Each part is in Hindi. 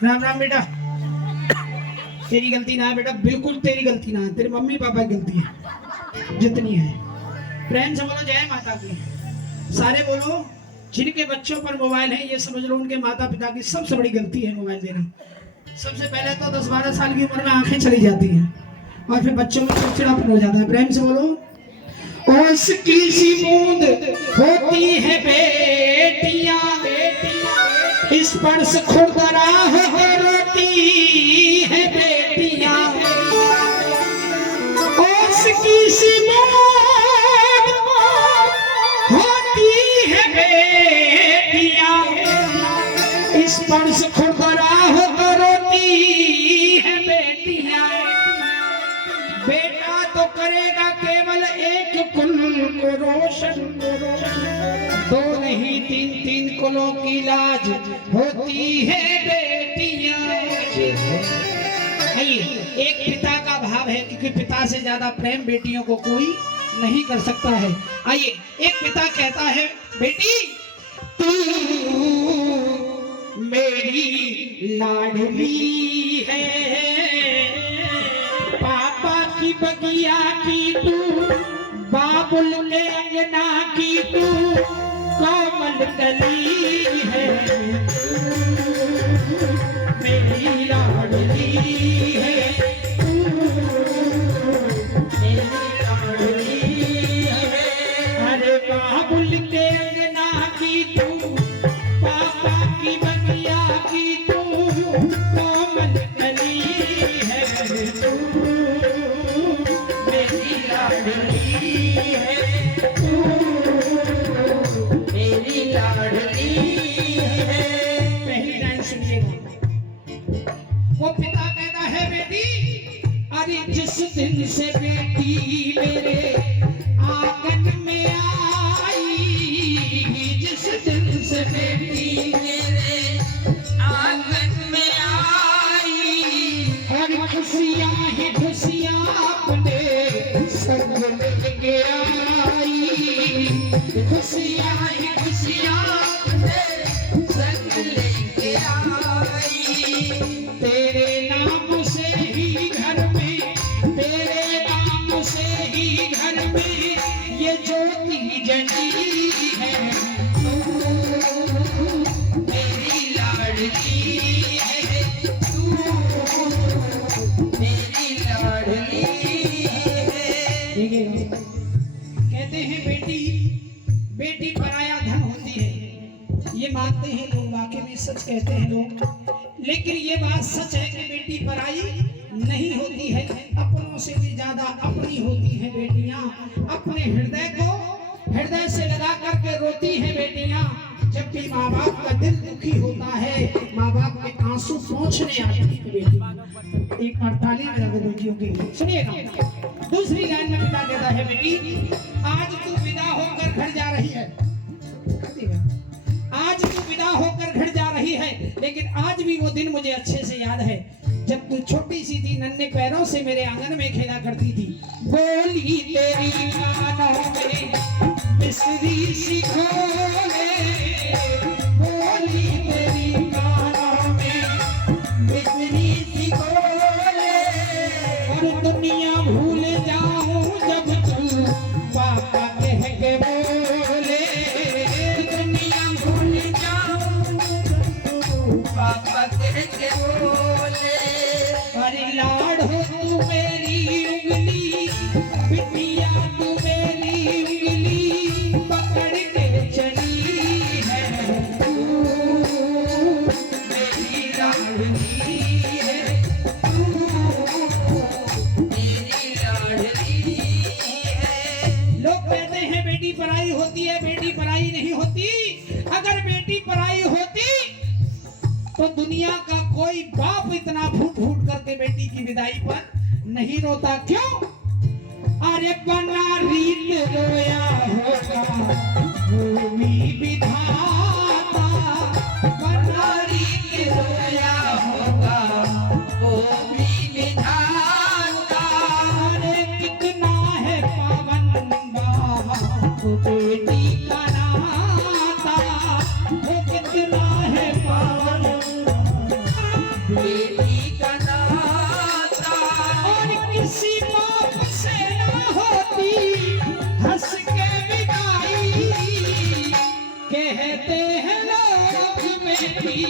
राम राम बेटा। तेरी गलती ना है बेटा, बिल्कुल तेरी गलती ना है, तेरे मम्मी पापा की गलती है जितनी है। प्रेम से बोलो जय माता की। सारे बोलो जिनके बच्चों पर मोबाइल है ये समझ लो उनके माता पिता की सबसे बड़ी गलती है मोबाइल देना। सबसे पहले तो 10-12 साल की उम्र में आंखें चली जाती हैं और फिर बच्चों में चिड़चिड़ापन हो जाता है। प्रेम से बोलो उसकी सी बूंद होती है बेटियां, स्पर्श खुरदरा रोती है बेटियां। उसकी सी बूंद होती है बेटियां, स्पर्श खुरदरा रोती है बेटियां। बेटा तो करेगा केवल एक कुल को रोशन, दो नहीं 3-3 कुलों की लाज होती है बेटियां। एक पिता का भाव है क्योंकि पिता से ज्यादा प्रेम बेटियों को कोई नहीं कर सकता है। आइए एक पिता कहता है बेटी तू मेरी लाडली है, पापा की बगिया की तू, बाबुल के अंगना की तू कोमल कली है। मेरी लाडली है, मेरी लाडली है। अरे बाबुल के अंगना की तू, पापा की बगिया की तू कोमल कली है। तू मेरी लाडली है, तू मेरी लाडली है। पहली लाइन सुनिएगा। वो पिता कहता है बेटी अरे जिस दिन से बेटी मेरे आंगन में आई, जिस दिन से बेटी मेरे आंगन में आई, और खुशियां ही खुशियां अपने संग लेके आई, खुशियां ही खुशियां अपने संग लेके आई। तेरे नाम से ही घर में, तेरे नाम से ही घर में ये ज्योति जली है। तू मेरी लाडली है, तू मेरी लाडली है। कहते हैं बेटी बेटी पराया धन होती है, ये मानते हैं लोग, वाकई में सच कहते हैं लोग। लेकिन ये बात सच है कि बेटी पराई नहीं होती है, अपनों से भी ज्यादा अपनी होती है बेटियां। अपने हृदय से लगा करके रोती है बेटियां। जब भी माँ बाप का दिल दुखी होता है, माँ बाप के आंसू पोंछने आती है बेटी। एक बार ताली बजा दो बेटियों के लिए। सुनिएगा दूसरी लाइन में पिता कहता है बेटी आज तू विदा होकर घर जा रही है, आज तू विदा होकर घर जा रही है, लेकिन आज भी वो दिन मुझे अच्छे से याद है जब तू छोटी सी थी, नन्हे पैरों से मेरे आंगन में खेला करती थी। बोली तेरी कानों में मिस्री सी खोले, बोली तेरी कानों में मिस्री सी खोले, और दुनिया भूल जाऊं जब तू पापा कह के बोले, दुनिया भूल जाऊं पापा कह के बोले। अरे लाड हो तू मेरी उंगली, बिटिया तू मेरी उंगली पकड़ के चली है। तू मेरी लाडली है, तू मेरी लाडली है। लोग कहते हैं बेटी पराई होती है, बेटी पराई नहीं होती। अगर बेटी पराई होती तो दुनिया का कोई बाप इतना फूट फूट करके बेटी की विदाई पर नहीं रोता। क्यों? अरे बना रीत रोया होगा भूमि विधाता, बना रीत रोया होगा भूमि विधाता। अरे कितना है पावन बेटी का नाता, वो कितना है पावन हैं लोग बेटी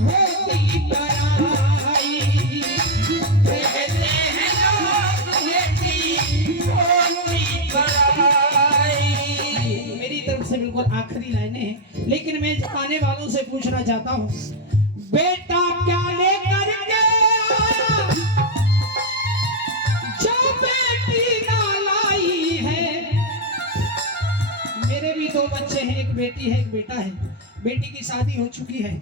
होती पराई, कहते हैं लोग बेटी होती पराई। मेरी तरफ से बिल्कुल आखिरी लाइनें हैं, लेकिन मैं आने वालों से पूछना चाहता हूँ, बेटा क्या लेकर के आया जो बेटी ना लाई है। मेरे भी दो बच्चे हैं, एक बेटी है एक बेटा है। बेटी की शादी हो चुकी है,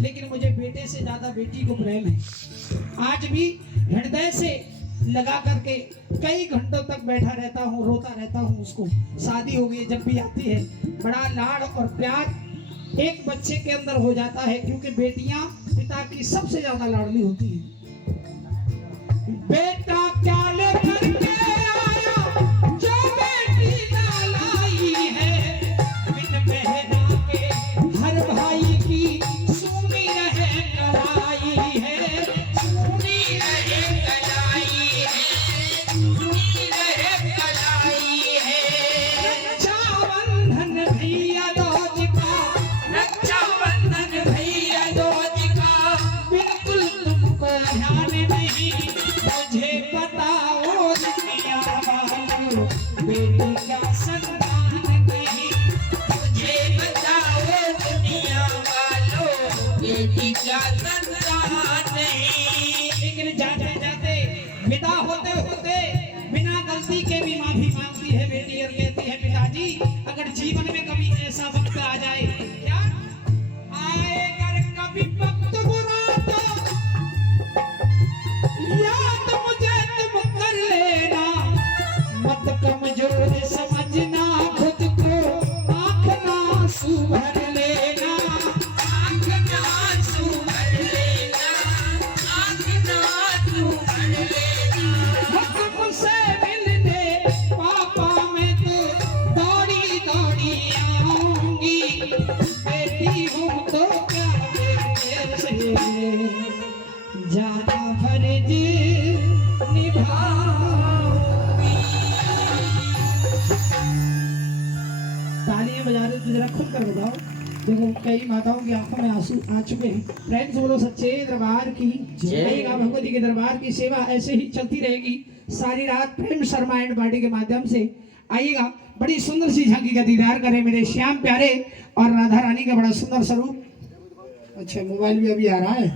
लेकिन मुझे बेटे से ज्यादा बेटी को प्रेम है। आज भी हृदय से लगा करके कई घंटों तक बैठा रहता हूँ, रोता रहता हूँ उसको। शादी हो गई, जब भी आती है बड़ा लाड़ और प्यार एक बच्चे के अंदर हो जाता है, क्योंकि बेटियां पिता की सबसे ज्यादा लाडली होती हैं। बेटा क्या लेकर के आया जो बेटी ना लाई है, बिन बहना के हर भाई की सुनी रहे कलाई है, सुनी रहे कलाई है, सुनी रहे कलाई है। रक्षाबंधन भैया दूज का, रक्षाबंधन भैया दूज का बिल्कुल तुमको ध्यान नहीं, मुझे बताओ दुनिया वालों बेटी का सम्मान नहीं, मुझे बताओ दुनिया वालों बेटी का सम्मान नहीं। लेकिन जाते जाते विदा होते होते बिना गलती के भी माफी मांगती है बेटी और कहती है, पिताजी अगर जीवन में कभी ऐसा वक्त आ जाए, क्या आए अगर कभी वक्त बुरा तो याद मुझे तुम कर लेना, मत कमजोर समझना खुद को, आँख ना आंसू भर लेना, आँख ना आंसू भर लेना, आँख ना आंसू भर लेना। मुझसे मिलने पापा मैं तो दौड़ी दौड़ी आऊंगी, बेटी हूँ तो क्या बेटे से ज्यादा फर्ज निभाऊंगी। तालियां बजा रहे तो जरा खुद कर बताओ। देखो कई माताओं की आंखों में आंसू आ चुके हैं। फ्रेंड्स बोलो सच्चे दरबार की जय। भगवती के दरबार की सेवा ऐसे ही चलती रहेगी सारी रात प्रेम शर्मा एंड पार्टी के माध्यम से। आइएगा, बड़ी सुंदर सी झांकी का दीदार करें मेरे श्याम प्यारे और राधा रानी का बड़ा सुंदर स्वरूप। अच्छा मोबाइल भी अभी आ रहा है।